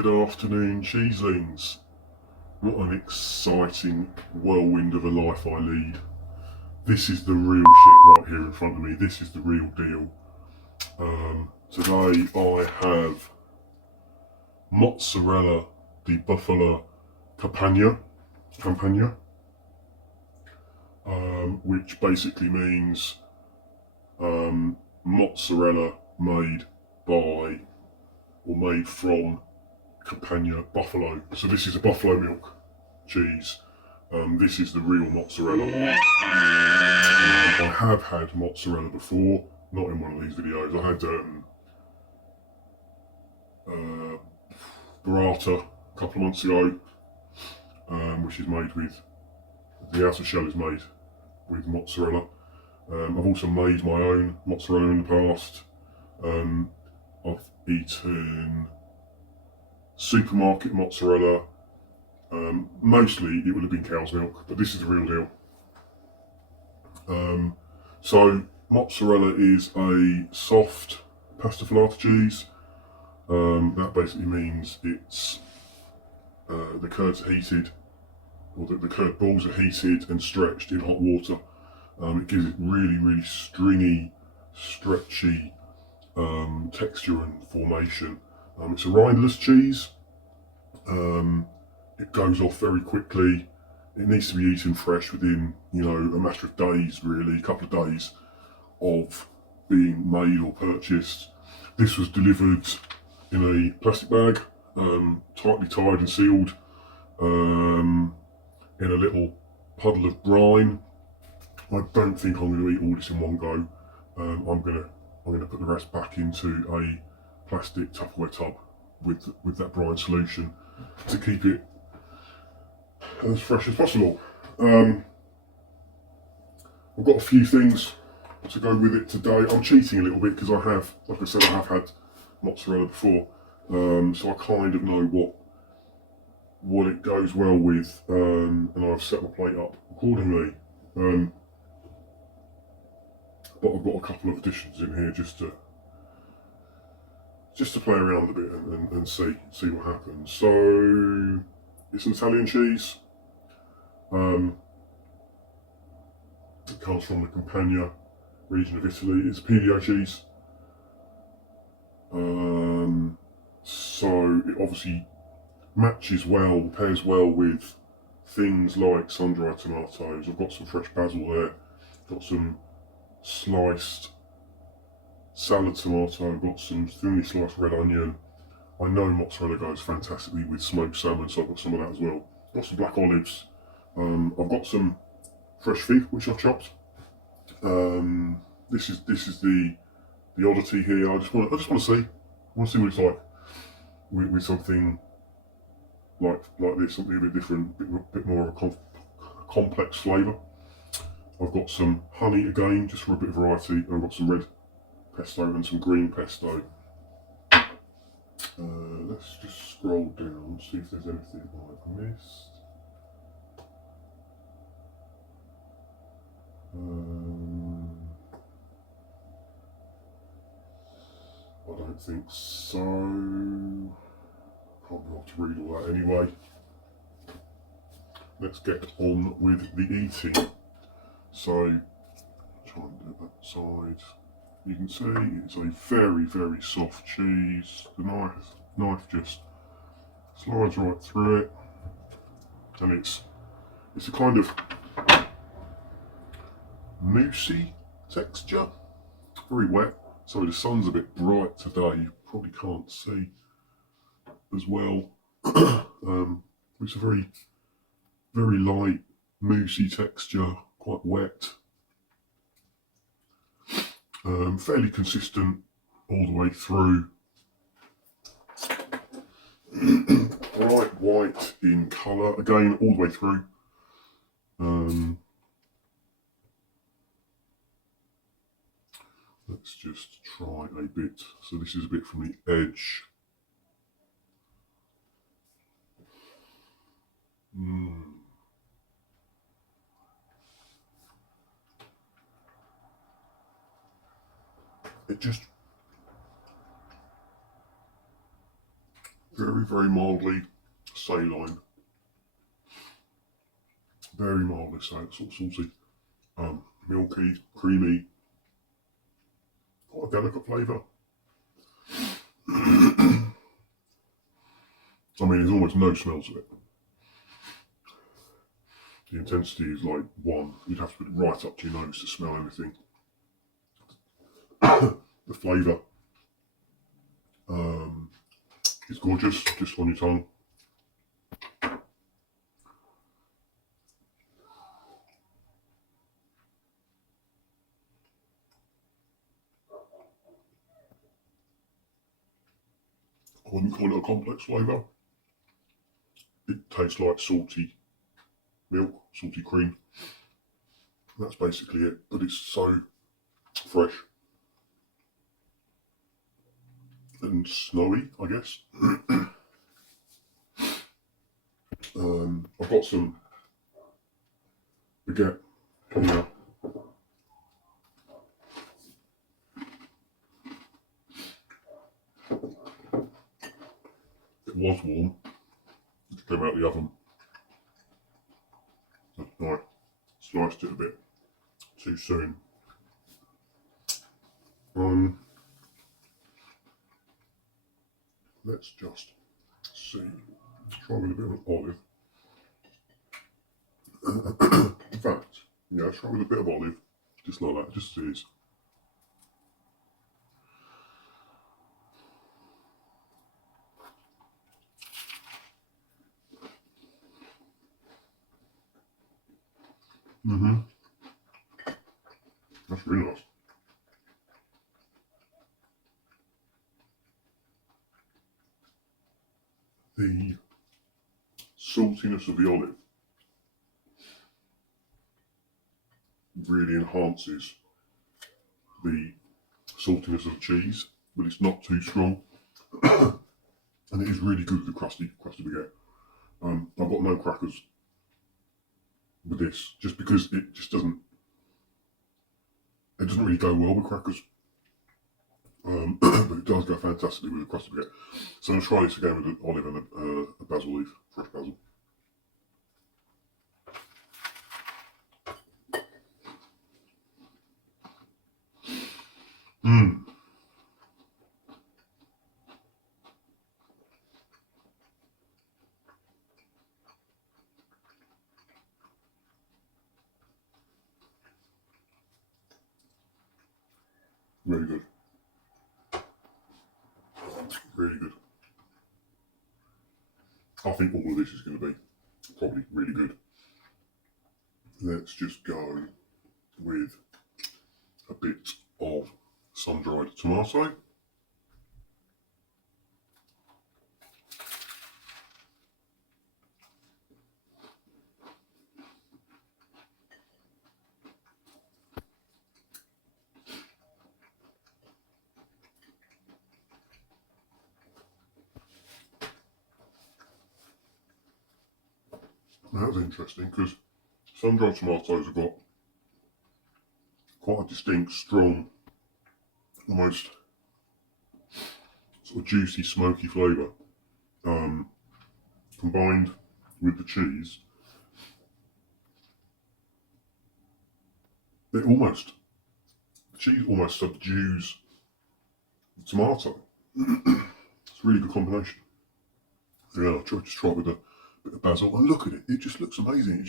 Good afternoon, cheeselings. What an exciting whirlwind of a life I lead. This is the real shit right here in front of me. This is the real deal. Today I have Mozzarella di Bufula Campana, which basically means mozzarella made by or made from Campana buffalo. So this is a buffalo milk cheese. This is the real mozzarella. I have had mozzarella before, not in one of these videos. I had burrata a couple of months ago, which is made with, the outer shell is made with mozzarella. I've also made my own mozzarella in the past. I've eaten supermarket mozzarella. Mostly it would have been cow's milk, but this is the real deal. So mozzarella is a soft pasta filata cheese. That basically means it's the curds are heated, or the curd balls are heated and stretched in hot water. It gives it really stringy, stretchy texture and formation. It's a rinderless cheese. It goes off very quickly. It needs to be eaten fresh within, a matter of days, really, a couple of days of being made or purchased. This was delivered in a plastic bag, tightly tied and sealed, in a little puddle of brine. I don't think I'm going to eat all this in one go. I'm going to put the rest back into a plastic Tupperware tub with that brine solution to keep it as fresh as possible. I've got a few things to go with it today. I'm cheating a little bit because I have had mozzarella before, so I kind of know what it goes well with, and I've set my plate up accordingly. But I've got a couple of additions in here just to play around a bit and see what happens. So it's an Italian cheese. It comes from the Campania region of Italy. It's a PDO cheese. So it obviously matches well, pairs well with things like sun-dried tomatoes. I've got some fresh basil there. Got some sliced salad tomato. I've got some thinly sliced red onion. I know mozzarella goes fantastically with smoked salmon, so I've got some of that as well. Got some black olives. I've got some fresh fig which I've chopped. This is the oddity here. I just want to see what it's like with something like this, something a bit different, a bit more of a complex flavour. I've got some honey again, just for a bit of variety. I've got some red pesto and some green pesto. Let's just scroll down, see if there's anything I've missed. I don't think so. Probably have to read all that anyway. Let's get on with the eating. So, try and do that side. You can see it's a very soft cheese. The knife just slides right through it, and it's a kind of moussey texture, very wet. Sorry, the sun's a bit bright today. You probably can't see as well. It's a very light moussey texture, quite wet. Fairly consistent all the way through. Bright white in colour, again all the way through. Let's just try a bit. So this is a bit from the edge. It just Very, very mildly saline. Very mildly sort of salty. Milky, creamy. Quite a delicate flavour. I mean, there's almost no smells of it. The intensity is like 1. You'd have to put it right up to your nose to smell anything. The flavour is gorgeous, just on your tongue. I wouldn't call it a complex flavour. It tastes like salty milk, salty cream. That's basically it, but it's so fresh and snowy, I guess. I've got some baguette coming out. It was warm. It came out the oven. I sliced it a bit too soon. Let's just see. Try with a bit of olive. In fact, yeah, try with a bit of olive, just like that, just as it is. That's really nice. The saltiness of the olive really enhances the saltiness of the cheese, but it's not too strong. And it is really good with the crusty baguette. I've got no crackers with this, just because it doesn't really go well with crackers. But it does go fantastically with a crusty baguette. So I'm going to try this again with an olive and a basil leaf, fresh basil. Really good. Really good. I think all of this is going to be probably really good. Let's just go with a bit of sun-dried tomato. That's interesting, because sun-dried tomatoes have got quite a distinct, strong, almost sort of juicy, smoky flavour, combined with the cheese. The cheese almost subdues the tomato. It's a really good combination. Yeah, I'll just try it with a bit of basil, and look at it, it just looks amazing.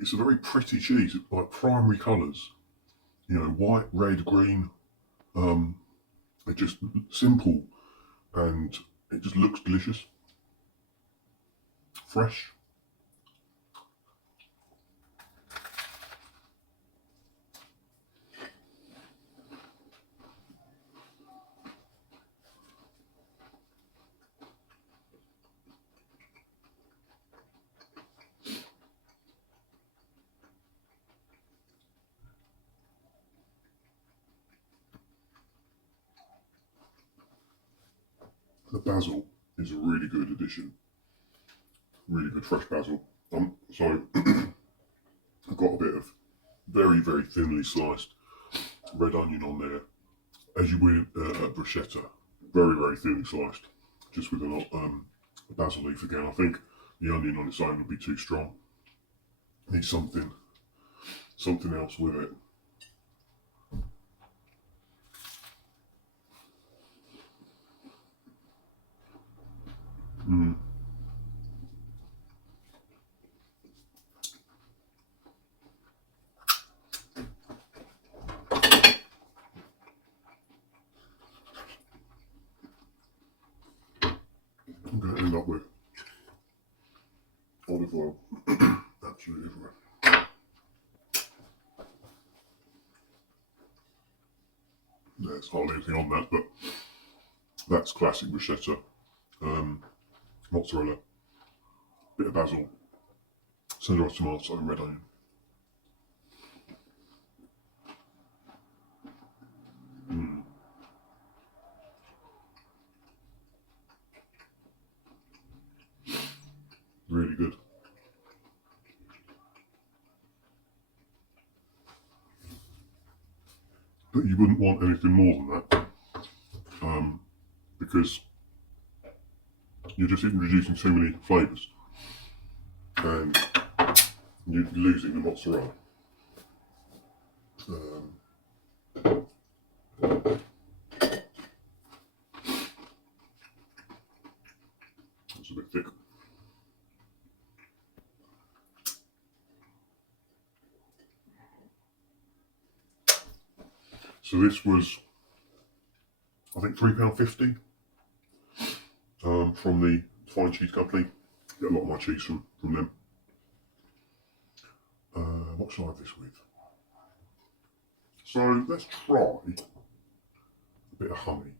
It's a very pretty cheese, like primary colours, you know, white, red, green. It's just simple, and it just looks delicious. Fresh. The basil is a really good addition. Really good fresh basil. So I've got a bit of very, very thinly sliced red onion on there, as you would at bruschetta. Very, very thinly sliced. just with a lot basil leaf again. I think the onion on its own would be too strong. Need something else with it. Mm. I'm going to end up with olive oil absolutely everywhere. There's hardly anything on that, but that's classic bruschetta. Mozzarella, bit of basil, sun-dried tomato and red onion. Really good. But you wouldn't want anything more than that, because you're just introducing too many flavours and you're losing the mozzarella. It's a bit thick. So this was, I think, £3.50 from the Fine Cheese Company. Get a lot of my cheese from them. What shall I have this with? So let's try a bit of honey,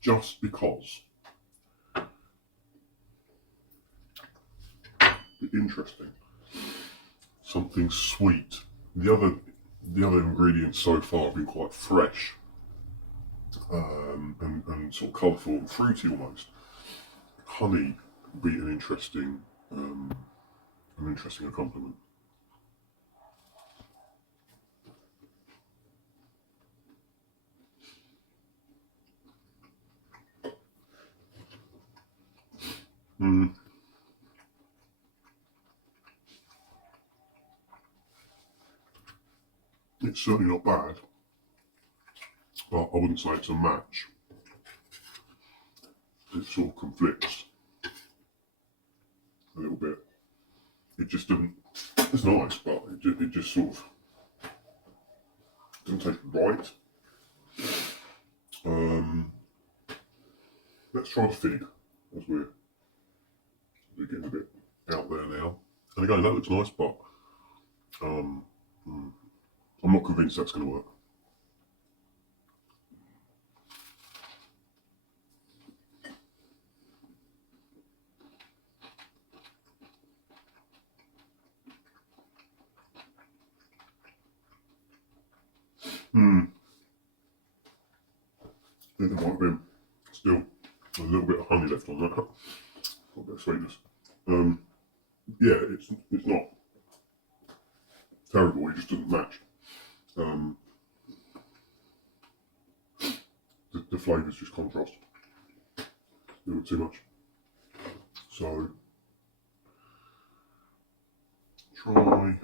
just because. Interesting. Something sweet. The other ingredients so far have been quite fresh and sort of colourful and fruity almost. Honey would be an interesting accompaniment. It's certainly not bad, but I wouldn't say it's a match. It sort of conflicts a little bit. It just doesn't. It's nice, but it just sort of doesn't taste right. Let's try the fig, as we're getting a bit out there now. And again, that looks nice, but I'm not convinced that's going to work. I think there might have been still a little bit of honey left on that. A little bit of sweetness. Yeah, it's not terrible. It just doesn't match. The flavours just contrast a little bit too much. So try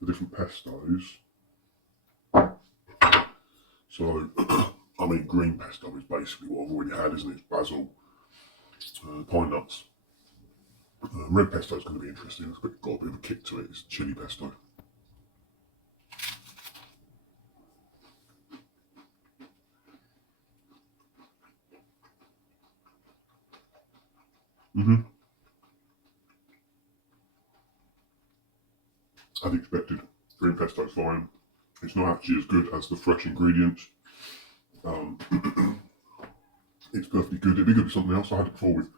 the different pestos. So, I mean, green pesto is basically what I've already had, isn't it? It's basil, pine nuts. Red pesto is going to be interesting. It's got a bit of a kick to it. It's chili pesto. As expected, green pesto's fine. It's not actually as good as the fresh ingredients. It's perfectly good. It'd be good with something else. I had it before with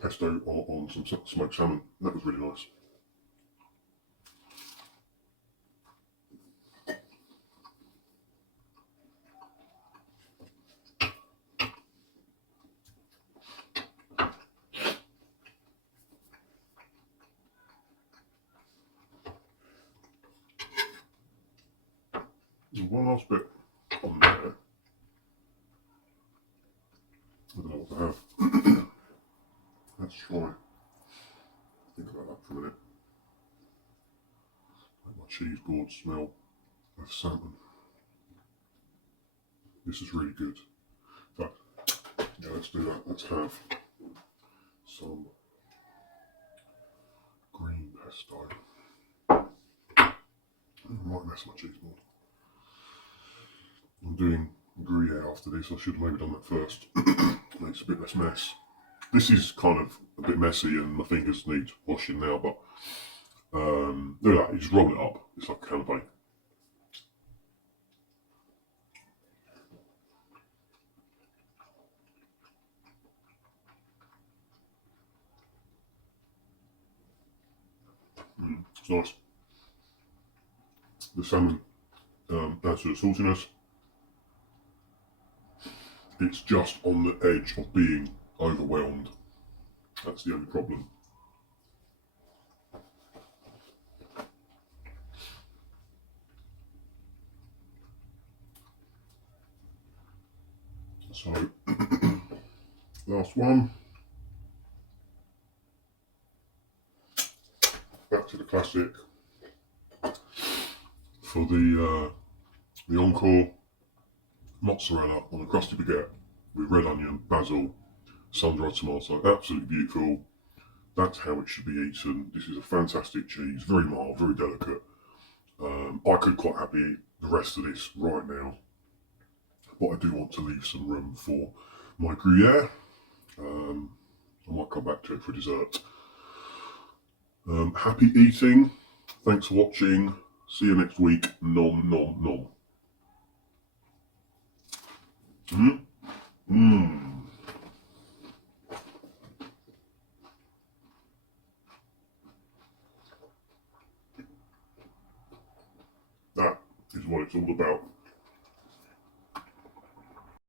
pesto on some smoked salmon. That was really nice. And one last bit on there. to have. Let's try. Think about that for a minute. Make my cheese board smell of salmon. This is really good. But yeah, let's do that. Let's have some green pesto. I might mess my cheese board. I'm doing Gruyere after this. I should have maybe done that first. Makes a bit less mess. This is kind of a bit messy and my fingers need washing now, but look at that, you just roll it up. It's like a canapé. It's nice. The salmon adds to the saltiness. It's just on the edge of being overwhelmed. That's the only problem. So, last one. Back to the classic for the encore. Mozzarella on a crusty baguette with red onion, basil, sun-dried tomato. Absolutely beautiful. That's how it should be eaten. This is a fantastic cheese, very mild, very delicate. I could quite happily eat the rest of this right now, but I do want to leave some room for my Gruyere. I might come back to it for dessert. Happy eating. Thanks for watching. See you next week. Nom nom nom. That is what it's all about.